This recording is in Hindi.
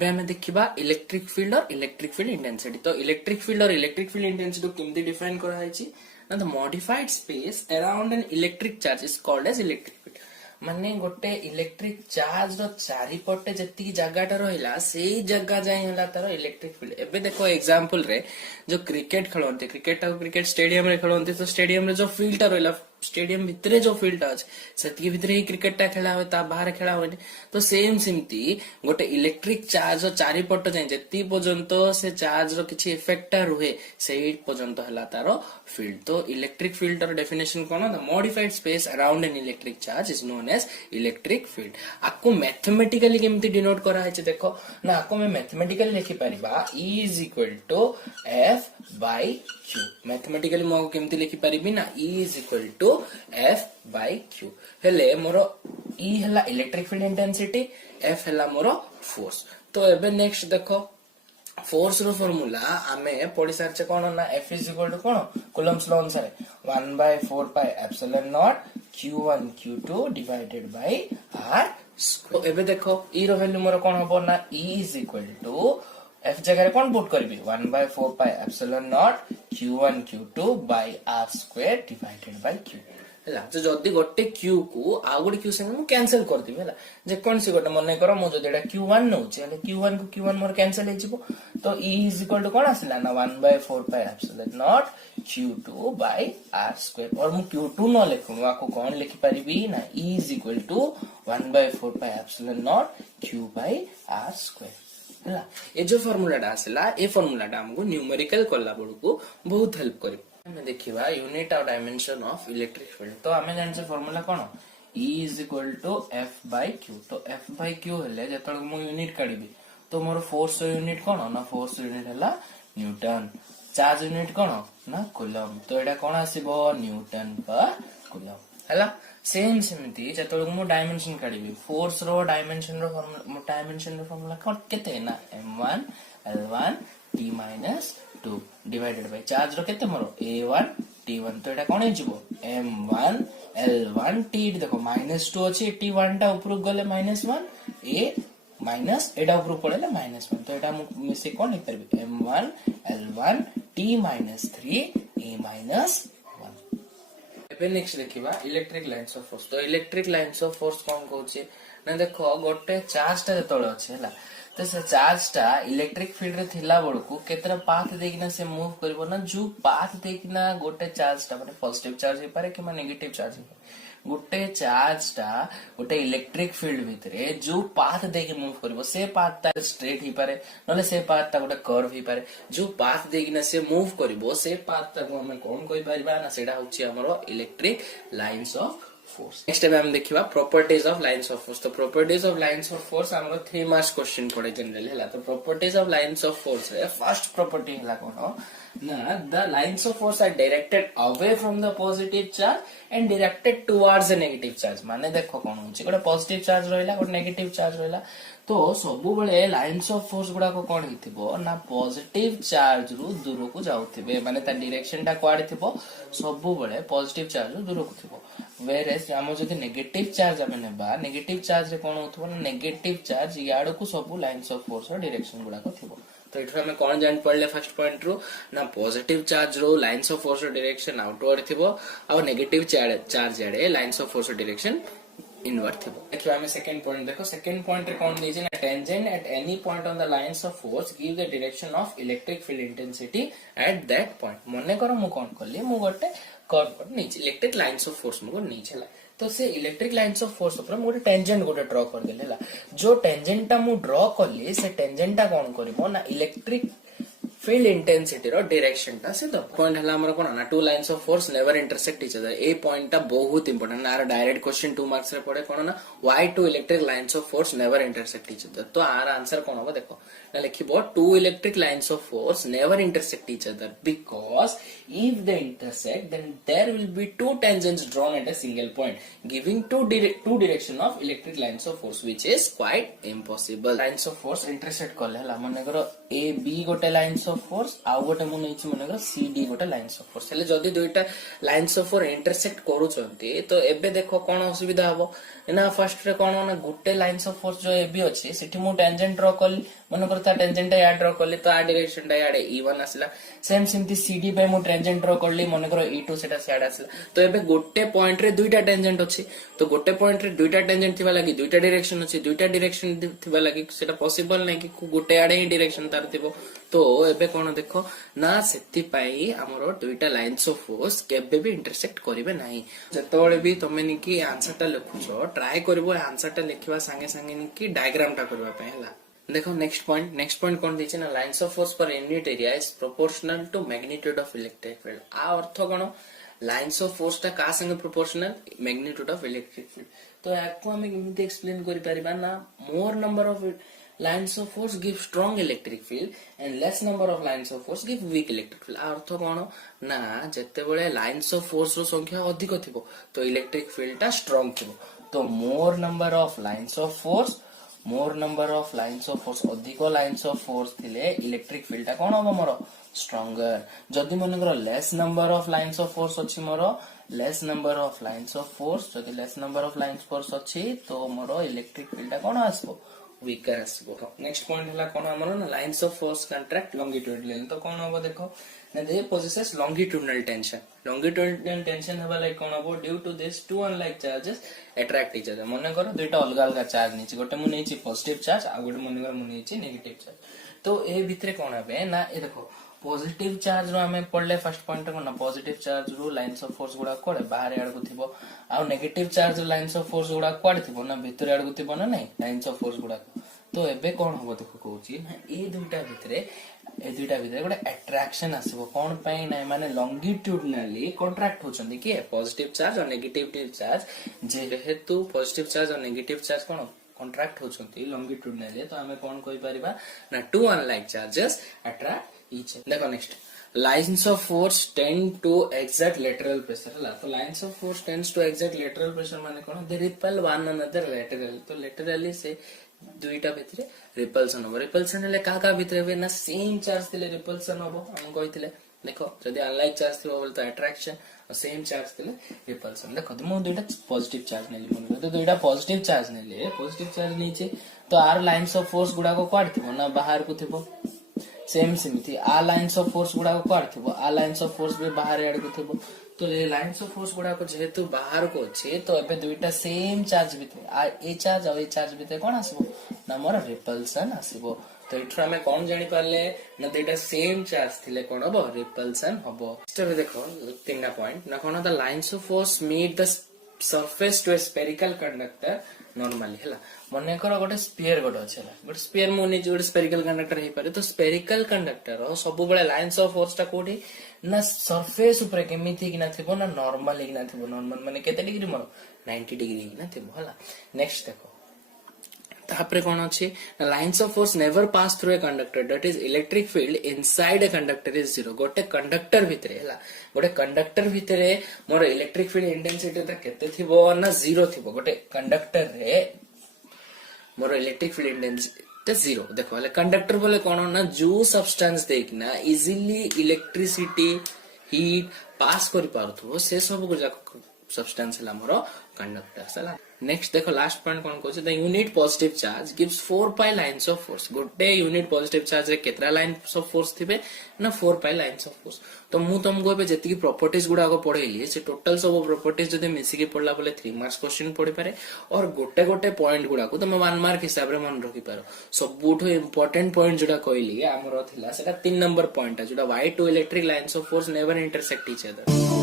एबे हमें देखिबा इलेक्ट्रिक फील्ड और इलेक्ट्रिक फील्ड इंटेंसिटी। तो इलेक्ट्रिक फील्ड और इलेक्ट्रिक फील्ड इंटेंसिटी को केमती डिफाइन करा है ना, the modified space around an electric charge is called as electric field. माने गोटे इलेक्ट्रिक चार्ज रो चारिपटे जति जगहटा रहिला सेही जगह जाय होला तार इलेक्ट्रिक फील्ड। एबे देखो एग्जांपल रे जो क्रिकेट खेलते, क्रिकेट स्टेडियम रे खेलते, तो स्टेडियम रे जो फील्ड रहिला स्टेडियम भितरे जो फील्ड अच्छे से भितर ही क्रिकेट खेला हुए बाहर खेला हुए। तो सेम सेमती गोटे इलेक्ट्रिक चार्ज चारिपट जाए जति पर्यंत से चार्ज रो किछि इफेक्ट रुहे से पर्यंत है तार फील्ड। तो इलेक्ट्रिक फील्ड डेफिनेशन कौन, the modified space around an electric charge is known as electric field. आपको मैथमेटिकली केमती डिनोट करा है देखो ना, आपको मैं मैथमेटिकली लिखि परिबा E is equal to F by Q। Mathematically मो केमती लिखि परिबी ना, E is equal to F by Q। हेले मोरो E हला इलेक्ट्रिक फील्ड इंटेंसिटी, F हला मोरो फोर्स। तो एबे नेक्स्ट देखो फोर्स रो फार्मूला आमे पढि सारचे कोन ना, F इज इक्वल टू कोन कूलम्ब्स लॉ अनुसार 1/4 pi epsilon naught Q1 Q2 divided by R square. एबे देखो E रो वैल्यू मोर कोन हबो ना, E is equal to F जगह रे कोन पुट करबी 1/4 pi epsilon naught Q1 Q2 by R square divided by Q। ହେଲା ଯେ ଯଦି ଗୋଟେ Q କୁ ଆଉ ଗୋଟେ Q संगे ମୁଁ कैंसिल कर दिबे ହେଲା, जे कोनसी ଗୋଟେ मने करो मो जदी एटा Q1 नउची हेले Q1 को Q1 मोर कैंसिल हे जिवो। तो E इज इक्वल टू कोन आसिला ना 1/4 pi epsilon naught Q2 by R square. और मु Q2 न लिखु मु आको कोन लिखि परिबी ना, E is equal to 1/4 pi epsilon naught Q by R square ହେଲା। ए जो फार्मूलाटा आसिला ए फार्मूलाटा हमको न्यूमेरिकल करला बडको बहुत हेल्प करी। हमें देखिबा unit of dimension of electric field. तो हमें जानछे फार्मूला कोन, E is equal to F by Q। तो F बाय Q हेले जतल मु यूनिट काढिबी तो मोर फोर्स यूनिट कोन ना, फोर्स यूनिट हला न्यूटन, चार्ज यूनिट कोन ना कूलम। तो एटा कोन आसीबो न्यूटन पर कूलम हला। सेम सेमती जतल मु डायमेंशन काढिबी फोर्स रो डायमेंशन रो फार्मूला कोन केते ना, m1 l1 t minus 2 divided by charge रो केते मोर a1 t1। तो एटा कोन हिजबो m1 l1 t। देखो -2 अछि, t1 टा ऊपर गले -1 a माइनस एटा ऊपर पड़ेला -1। तो एटा मिसे कोन हे करबी m1 l1 t minus 3 a minus 1। एबे नेक्स्ट देखिबा इलेक्ट्रिक लाइन्स ऑफ फोर्स। तो इलेक्ट्रिक लाइन्स ऑफ फोर्स कोन कहउची ना, देखो गोटे चार्ज टा जतळ अछि हला, तो से चार्ज टा इलेक्ट्रिक फील्ड रे थिला बडकू केतरा पाथ देखिना से मूव करबो ना, जो पाथ देखिना गोटे चार्ज टा माने पॉजिटिव चार्ज हे पारे कि नेगेटिव चार्ज हे पारे। गोटे चार्ज टा गोटे इलेक्ट्रिक फील्ड भितरे जो पाथ देखि मूव करबो से पाथ ता स्ट्रेट ही पारे, नले से पाथ ता गोटे कर्व ही पारे। जो पाथ देखिना से मूव करबो से पाथ ता को हम कोन कहि परिबा ना, सेडा होची हमरो electric lines of force. Next हम देखिबा properties of lines of force. तो properties of lines of force हमरो 3 मार्क्स क्वेश्चन पड़े जनरली हला। तो properties of lines of force रे फर्स्ट प्रॉपर्टी हला कोन ना, the lines of force are directed away from the positive charge and directed towards the negative charge. माने देखो कोन होची गोटे पॉजिटिव चार्ज रहला गोटे नेगेटिव चार्ज रहला, तो सबु बेले लाइन्स ऑफ फोर्स गुडा को कोन हिथिबो ना पॉजिटिव चार्ज रु दूर को जाउथिबे, माने ता डायरेक्शन ता क्वाड थिबो सबु बेले पॉजिटिव चार्ज रु दूर को थिबो। वेरेस हम जदि नेगेटिव चार्ज हम नेबा, नेगेटिव चार्ज रे कोन होथबो ना, नेगेटिव चार्ज याडो को सबु लाइन्स ऑफ फोर्स रो डायरेक्शन गुडा को थिबो। तो इठरा में कोन जान पड़ले फर्स्ट पॉइंट रो ना, पॉजिटिव चार्ज रो लाइन्स ऑफ फोर्स रो डायरेक्शन आउटवर्ड थिबो और नेगेटिव चार्ज याडे लाइन्स ऑफ फोर्स रो डायरेक्शन इनवर्ड थिबो। देखियो हमें सेकंड पॉइंट देखो, सेकंड पॉइंट रे कोन देजे ना, tangent at any point on the lines of force give the direction of electric field intensity at that point. मने करो मु कोन करली, मु गोटे कर्व पर नीचे इलेक्ट्रिक लाइन्स ऑफ फोर्स मु नीचे ला, तो से इलेक्ट्रिक लाइन्स ऑफ फोर्स ऊपर मोटे टेंजेंट गोटे ड्रॉ कर देले ला। जो टेंजेंट टा मु ड्रॉ करली से टेंजेंट टा कोन करबो ना, इलेक्ट्रिक फील्ड इंटेंसिटी रो डायरेक्शन टा से दो। पॉइंट हला हमर कोन ना, two lines of force never intersect each other. A point टा बहुत इंपोर्टेंट ना, डायरेक्ट क्वेश्चन 2 मार्क्स रे पड़े कोन ना, why two electric lines of force never intersect each other. तो आर आंसर कोन हो देखो ना, लिखिबो two electric lines of force never intersect each other because if they intersect then there will be two tangents drawn at a single point giving two direction of electric lines of force which is quite impossible. Lines of force intersect करले हला, माने करो ए बी गोटे लाइन्स ऑफ फोर्स आउ गोटे मु नैछि माने करो सी डी गोटे लाइन्स ऑफ फोर्स। हेले जदी दुईटा लाइन्स ऑफ फोर्स इंटरसेक्ट करूचंती तो एबे देखो कोन असुविधा हबो ना, फर्स्ट रे कोन ना गोटे लाइन्स ऑफ फोर्स जो ए बी अछि सेठी मु टेंजेंट ड्रॉ करली, मनकर ता टेंजेंट या ड्रॉ करली तो आ डायरेक्शन टा याडे E1 आसला सेम सिमती CD पे मु टेंजेंट ड्रॉ करली मनकर E2 सेटा सियाडे आसला तो एबे गोटे पॉइंट रे दुईटा टेंजेंट अछि तो गोटे पॉइंट रे दुईटा टेंजेंट थिबा लागि दुईटा डायरेक्शन अछि दुईटा डायरेक्शन थिबा लागि सेटा पॉसिबल नै कि गोटे आडे ही डायरेक्शन तार थिबो तो एबे कोन देखो ना सेति पई हमरो दुईटा लाइंस ऑफ फोर्स केबे भी इंटरसेक्ट करिवे नाही जतबळे भी तमे नि कि आंसर टा लिखुछो ट्राई करबो आंसर टा लिखिबा संगे संगे नि कि डायग्राम टा करबा पे हला देखो नेक्स्ट पॉइंट कोन दिछ ना lines of force per unit area is proportional to magnitude of electric field आ अर्थ कोन लाइंस ऑफ फोर्स टा का संगे proportional magnitude of electric field तो याको हम केमिति एक्सप्लेन करि परिबा ना more number of lines of force give strong electric field and less number of lines of force give weak electric field अर्थ कोन ना जते बेले lines of force रो संख्या अधिक थिबो तो इलेक्ट्रिक फील्ड टा स्ट्रांग थिबो तो more number of lines of force अधिक लाइंस ऑफ फोर्स थिले इलेक्ट्रिक फील्ड टा कोन हो मोर स्ट्रांगर जदी मन करो less number of lines of force अछि more less number of lines of force जदी less number of lines force अछि तो मोर इलेक्ट्रिक फील्ड टा कोन आसबो weaker आसबो नेक्स्ट पॉइंट हला कोन हमरो ना lines of force contract longitudinal तो कोन होबो देखो ना दे पोजेसेस लॉन्गिट्यूडिनल टेंशन हबा लाइक कोन होबो due to this two unlike charges attract each other मन करो दुईटा अलग अलग चार्ज नीचे गोटे मु नेछि पॉजिटिव चार्ज आ गोटे मन करो मु नेछि नेगेटिव चार्ज तो ए भितरे कोन हबे ना ए देखो पॉजिटिव चार्ज रो हमें पढ़ले फर्स्ट पॉइंट कोन ना पॉजिटिव चार्ज रो लाइंस ऑफ फोर्स गुडा कोडे बाहर आड़ को थिबो आ negative charge lines of force गुडा कोड थिबो ना भितर आड़ को थिबो ना नहीं लाइंस ऑफ फोर्स गुडा तो एबे कोन होबो देखो कहूची ए दुईटा भितरे गोटे अट्रैक्शन आसीबो कोन पई नै माने लॉन्गिट्यूडिनली कॉन्ट्रैक्ट होचंदी कि पॉजिटिव चार्ज और नेगेटिव चार्ज जेहेतु पॉजिटिव चार्ज और नेगेटिव चार्ज कोन कॉन्ट्रैक्ट होचंती लॉन्गिट्यूडिनली तो हमें कोन कहि परिबा ना two unlike charges attract each देखो next lines of force tend to exert lateral pressure हला तो lines of force tends to exert lateral pressure माने कोन they repel one another laterally तो laterally से दुईटा भितरे रिपल्सन हो रिपल्सन ले का भितरे वे ना सेम चार्ज थिले रिपल्सन हो हम कहिथिले देखो जदी अनलाइक चार्ज थिबो बोल तो अट्रैक्शन और सेम चार्ज थिले रिपल्सन देखो तो मु दुईटा पॉजिटिव चार्ज नेली मन तो दुईटा पॉजिटिव चार्ज नेले पॉजिटिव चार्ज नीचे तो आर लाइंस ऑफ फोर्स गुडा को क्वाड थिबो ना बाहर को थिबो सेम सिमिति आ लाइंस ऑफ फोर्स गुडा को क्वाड थिबो आ लाइंस ऑफ फोर्स भी बाहर एड को थिबो तो ये लाइंस ऑफ फोर्स गुडा को जेहेतु बाहर को छे तो एबे दुईटा सेम चार्ज भितरे आ ए चार्ज और ए चार्ज भितरे कोन आसीबो ना मोर रिपल्सन आसीबो तो इठरा में कोन जानि पाले ना दुईटा सेम चार्ज थिले कोन हबो रिपल्सन हबो स्टेप देखो तीनटा पॉइंट ना कोन the lines of force meet the surface to a spherical conductor normally हला मने करो गोटे स्फीयर गोटे अछि हला गोटे स्फीयर मोने गोटे स्फेरिकल कंडक्टर हे पारे तो स्फेरिकल कंडक्टर सब बेले लाइंस ऑफ फोर्स टा कोठी ना सरफेस ऊपर केमिति कि ना थिबो ना नॉर्मल कि ना थिबो नॉर्मल माने केते डिग्री मोर 90 डिग्री कि ना थिबो हला नेक्स्ट देखो तापरे कोन अछि lines of force never pass through a conductor that is electric field inside a conductor is zero गोटे कंडक्टर भितरे हला गोटे कंडक्टर भितरे मोर इलेक्ट्रिक फील्ड इंटेंसिटी ता केते थिबो ना जीरो थिबो गोटे कंडक्टर रे मोर इलेक्ट्रिक फील्ड इंटेंसिटी जीरो देखो हले कंडक्टर बोले कोन ना जो सब्सटेंस देखना इजीली इलेक्ट्रिसिटी हीट पास करि पारथो से सब को जाको सब्सटेंस हला मोर कंडक्टर हला नेक्स्ट देखो लास्ट पॉइंट कोन कहै छै the unit positive charge gives 4 pi lines of force गोटे यूनिट पॉजिटिव चार्ज रे केतरा लाइंस ऑफ फोर्स थिबे ना 4 पाई लाइंस ऑफ फोर्स तो मु तुमको बे जति की प्रॉपर्टीज गुडा को पढेली से टोटल सब प्रॉपर्टीज जदि मिसी के पडला बोले 3 मार्क्स क्वेश्चन पढि पारे और गोटे गोटे पॉइंट गुडा को तुम 1 मार्क हिसाब रे मन रखि पारो सबुठो इंपोर्टेंट पॉइंट जोडा कहली हमरो थिला सेटा 3 नंबर पॉइंट जोडा why two electric lines of force never intersect each other